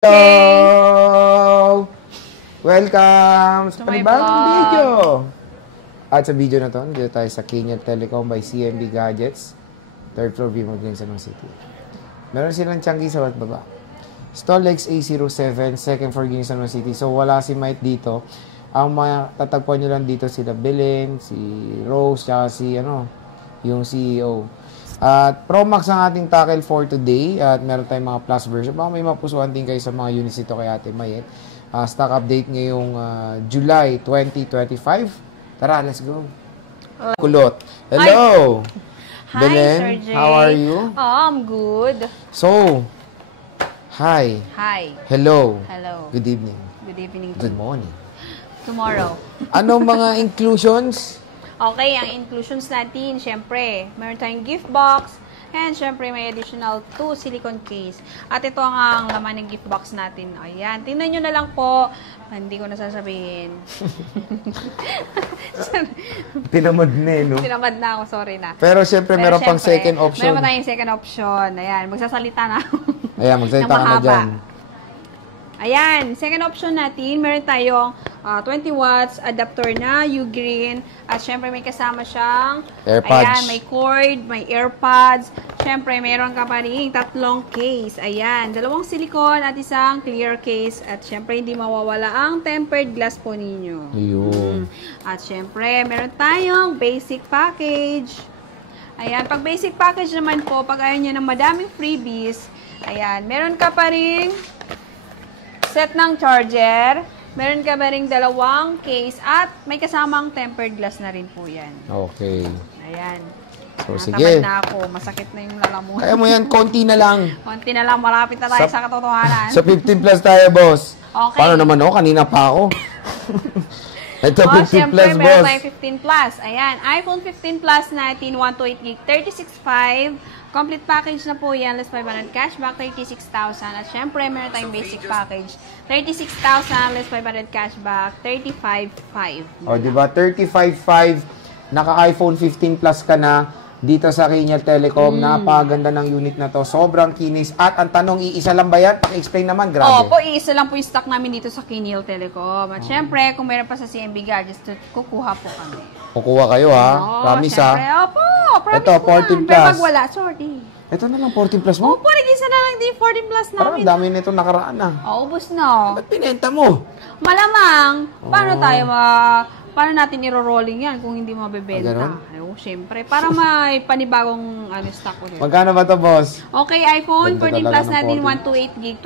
Hello! Welcome sa panibagong video! At sa video na to, dito tayo sa Kenya Telecom by CMB Gadgets. Third floor, Bimog din sa Mang City. Meron silang tiyanggi sa baba. Stall XA07, second floor din sa Mang City. So wala si Mike dito. Ang mga tatagpuan nyo lang dito sila Belen, si Rose, tsaka si yung CEO. At Pro Max ang ating tackle for today. At meron tayong mga plus version. Baka may mapusuan din kayo sa mga units ito kay Ate Mayet. Stock update ngayong July 2025. Tara, let's go. Kulot. Hello! Hi, Belen, Sir Jay. how are you? Oh, I'm good. So, hi. Hi. Hello. Hello. Good evening. Good evening. Good morning. Tomorrow. Anong mga inclusions? Okay, ang inclusions natin, syempre, meron tayong gift box, and syempre may additional 2 silicone case. At ito ang laman ng gift box natin. Ayan, tingnan nyo na lang po. Hindi ko nasasabihin. Tinamad na no? Tinamad na ako, sorry na. Pero syempre, meron pang second option. Meron pa tayong second option. Ayan, magsasalita na ako. Ayan, magsalita ka na dyan. Ayan, second option natin, meron tayong 20 watts adapter na U-Green. At syempre may kasama siyang AirPods. Ayan, may cord, may AirPods. Syempre meron ka pa rin 3 case. Ayan, 2 silicone at isang clear case. At syempre hindi mawawala ang tempered glass po ninyo. Ayun. At syempre meron tayong basic package. Ayan, pag basic package naman po, pag ayaw nyo ng madaming freebies, ayan, meron ka pa rin set ng charger, meron ka ba ring 2 case, at may kasamang tempered glass na rin po yan. Okay. Ayan. So, Natamad sige. na ako. Masakit na yung lalamunan. Kaya mo yan, konti na lang. Konti na lang, malapit na tayo sa katotohanan. Sa 15 plus tayo, boss. Okay. Paano naman kanina pa ako. Ito, 15 syempre, plus, meron boss. tayong 15 plus. Ayan, iPhone 15 Plus natin, 128GB, 36.5. Complete package na po yan, less 500 cashback, 36,000. At syempre, meron tayong basic package, 36,000, less 500 cashback, 35,500. O, diba? 35.5, naka-iPhone 15 plus ka na dito sa Kenya Telecom. Napaganda ng unit na to. Sobrang kinis. At ang tanong, iisa lang ba yan? Paki-explain naman, grabe. Opo, iisa lang po yung stock namin dito sa Kenya Telecom. At syempre, kung meron pa sa CMB Gadgets, kukuha po kami. Kukuha kayo, ha? Promise, ha? Syempre, opo. Promise Ito, 14 plus. Pero pag wala, sorry. Ito na lang, 14 plus mo? Opo, nag-isa na lang din 14 plus Parang namin. dami nito nakaraan, na. Ubus na. Ba't pinenta mo? Malamang, paano natin iro-rolling yan kung hindi mabebenta? Siyempre, para may panibagong stock ulit. Magkano ba to, boss? Okay, iPhone Ganda 14 Plus talaga ng natin, 14. 128GB,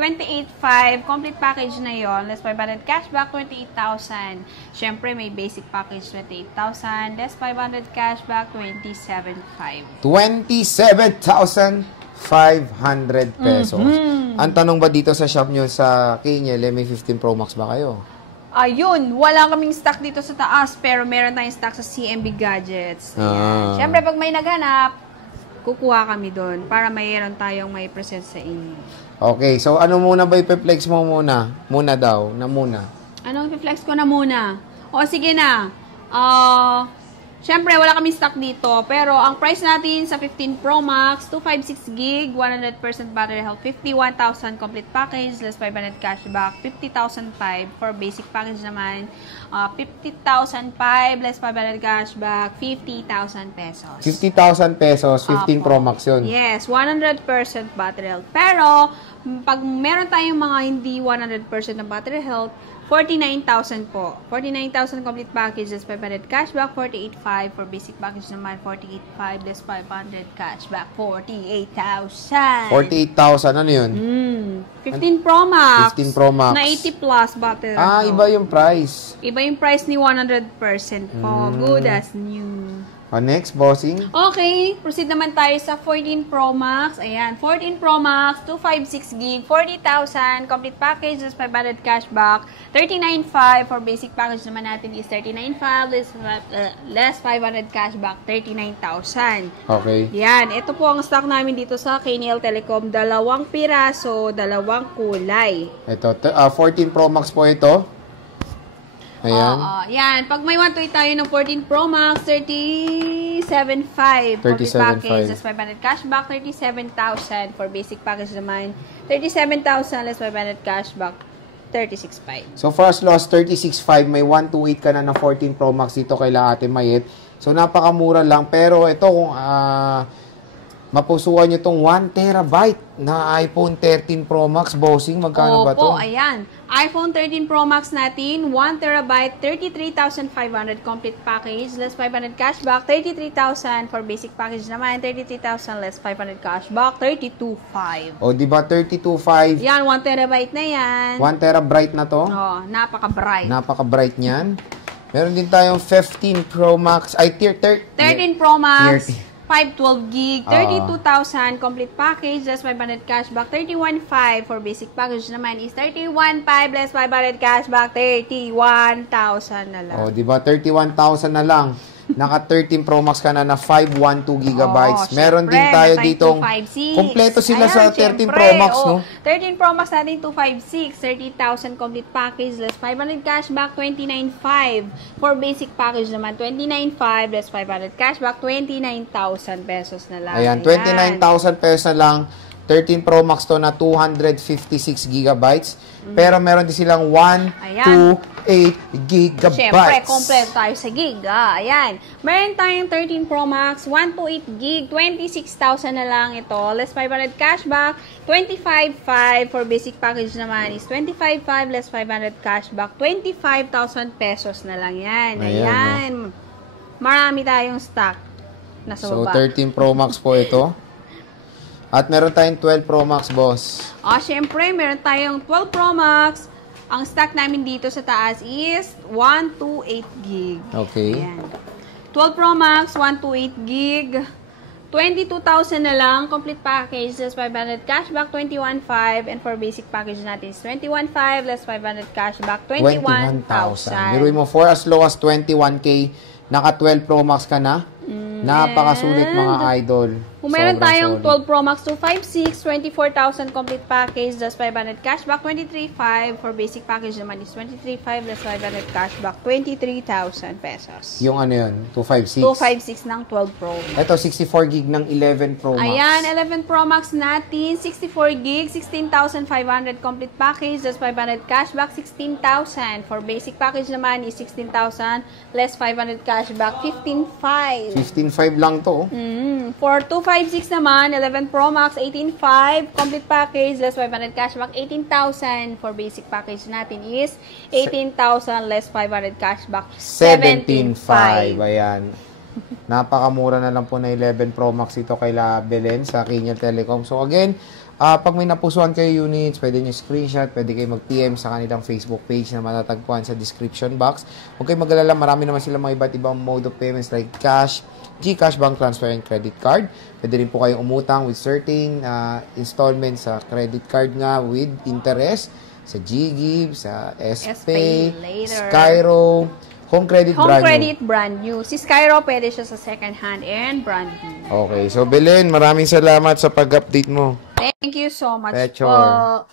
28.5, complete package na yon, less 500 cashback, 28,000. Siyempre, may basic package, 28,000, less 500 cashback, 27,500. 27,500 pesos. Ang tanong ba dito sa shop nyo sa Kenya, may 15 Pro Max ba kayo? Ayun, wala kaming stock dito sa taas, pero meron tayong stock sa CMB Gadgets. Ayan. Siyempre, pag may naghanap, kukuha kami doon para mayroon tayong may present sa inyo. Okay, so ano muna ba ipe-flex mo muna? Muna daw, na muna. Ano, i-flex ko na muna. O, sige na. Siyempre, wala kaming stock dito, pero ang price natin sa 15 Pro Max, 256GB, 100% battery health, 51,000 complete package, less 500 cashback, 50,005 for basic package naman, 50,005 less 500 cashback, 50,000 pesos. 50,000 pesos, 15 Pro Max yun. Yes, 100% battery health. Pero, pag meron tayong mga hindi 100% ng battery health, 49,000 po. 49,000 complete package, less 500 cashback, 48,500 for basic package naman, 48,500 less 500 cashback, 48,000. 48,000, ano yun? 15 Pro Max. 15 Pro Max. Na 80 plus battery. Iba yung price. Iba yung price ni 100% po. Good as new. Next, bossing. Okay, proceed naman tayo sa 14 Pro Max. Ayan, 14 Pro Max, 256GB, 40,000, complete package, less 500 cashback, 39,500 for basic package naman natin is 39,500, less 500 cashback, 39,000. Okay. Yan, ito po ang stock namin dito sa KNL Telecom, 2 piraso, 2 kulay. Ito, 14 Pro Max po ito. Ayan. Oo, yan. Pag may 128 tayo ng 14 Pro Max, 37,500. 37,500. Less 500 cashback, 37,000. For basic package naman, 37,000 less 500 cashback, 36,500. So, for as low as 36,500, may 128 ka na ng 14 Pro Max dito kay Ate Mayet. So, napakamura lang. Pero ito, kung mapusuan nyo itong 1 terabyte na iPhone 13 Pro Max, bossing, magkano ba ito? Opo, ayan. iPhone 13 Pro Max natin, 1 terabyte, 33,500 complete package, less 500 cashback, 33,000 for basic package naman, 33,000 less 500 cashback, 32,500. O, di ba 32,500? Yan, 1 terabyte na yan. 1 terabyte na to? Oh, napaka-bright. Napaka-bright niyan. Meron din tayong 15 Pro Max, 13 Pro Max, 13. 512 gig, 32,000 complete package, less 500 cashback, 31,500 for basic package naman is 31,500 less 500 cashback, 31,000 na lang. O, di ba 31,000 na lang. Naka 13 Pro Max ka na na 512 gigabytes. Meron din tayo ditong kompleto sila sa 13 Pro Max, no? 13 Pro Max natin 256, 30,000 complete package, less 500 cashback, 29,500. For basic package naman, 29,500 less 500 cashback, 29,000 pesos na lang. Ayan, 29,000 pesos na lang. 13 Pro Max to na 256 gigabytes. Pero meron din silang 128 gigabytes. Siyempre, kompleto tayo sa gig. Ayan. Meron tayong 13 Pro Max, 128 gig, 26,000 na lang ito. Less 500 cashback, 25,500. For basic package naman is 25,500 less 500 cashback, 25,000 pesos na lang yan. Ayan. Marami tayong stock. Nasa baba. So, 13 Pro Max po ito. At meron tayong 12 Pro Max, boss. Syempre, meron tayong 12 Pro Max. Ang stock namin dito sa taas is 128 gig. Okay. Ayan. 12 Pro Max, 128 gig. 22,000 na lang. Complete package, less 500 cashback, 21,500. And for basic package natin is 21,500, less 500 cashback, 21,000. Biruin mo, for as low as 21K, naka 12 Pro Max ka na. Napakasulit mga idol. Kung meron tayong 12 Pro Max 256, 24,000 complete package, just 500 cashback, 23,500. For basic package naman is 23,500 less 500 cashback, 23,000 pesos. Yung ano yun? 256? 256 ng 12 Pro. Ito, 64 gig ng 11 Pro Max. Ayan, 11 Pro Max natin, 64 gig, 16,500 complete package, just 500 cashback, 16,000. For basic package naman is 16,000 less 500 cashback, 15,500. 15,500 lang to. For 256 naman, 11 Pro Max, 18,500. Complete package, less 500 cashback, 18,000. For basic package natin is 18,000 less 500 cashback, 17,500. Ayan. Napakamura na lang po na 11 Pro Max ito kay La Belen sa Kinyel Telecom. So again, pag may napusuan kayo units, pwede nyo screenshot, pwede kayo mag-PM sa kanilang Facebook page na matatagpuan sa description box. Huwag kayo mag-alala, marami naman sila mga iba't ibang mode of payments like cash, GCash, bank transfer, and credit card. Pwede rin po kayong umutang with certain installments sa credit card nga with interest, sa GGive, sa SPay, Skyro, Home Credit brand new. Si Skyro, pwede siya sa second hand and brand new. Okay, so Belen, maraming salamat sa pag-update mo. Thank you so much Pechor. po.